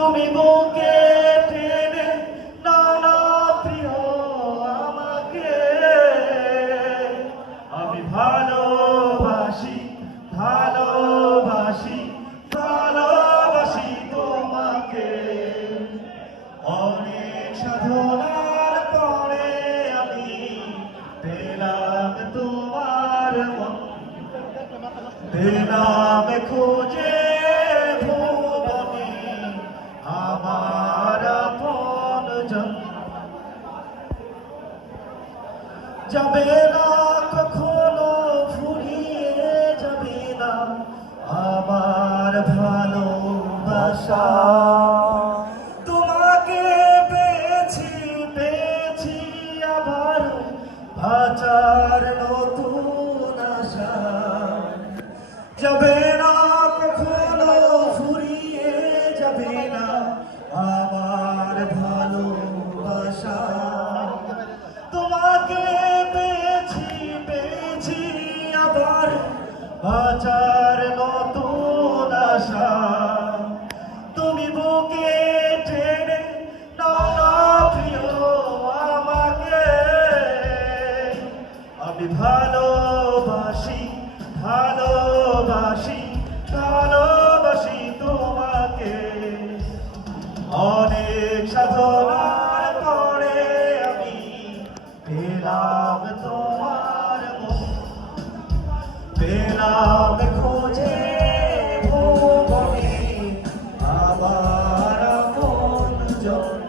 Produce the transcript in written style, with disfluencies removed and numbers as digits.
তুমি বুকে টেনে নানা প্রিয় আমাকে আমি ভালোবাসি ভালোবাসি ভালোবাসি তোমাকে অনেক সাধনার পরে আমি পেলাম তোমার মন পেলাম খুঁজে ভুবনে আমার আপনজন যাবে না কখনো ফুরিয়ে যাবে না আমার ভালোবাসা তোমাকে পেয়েছি পেয়েছি আবার বাঁচার নতুন আশা যাবে না কখনো ফুরিয়ে যাবে না আমার ভালোবাসা তোমাকে পেয়েছি পেয়েছি আবার বাঁচার নতুন আশা তুমি বুকে টেনে নানা প্রিয় আমাকে আমি ভালোবাসি ভালোবাসি ভালোবাসি তোমাকে অনেক সাধনার পরে আমি পেলাম তোমার মন পেলাম খোঁজে ভুবনে আবার আপনজন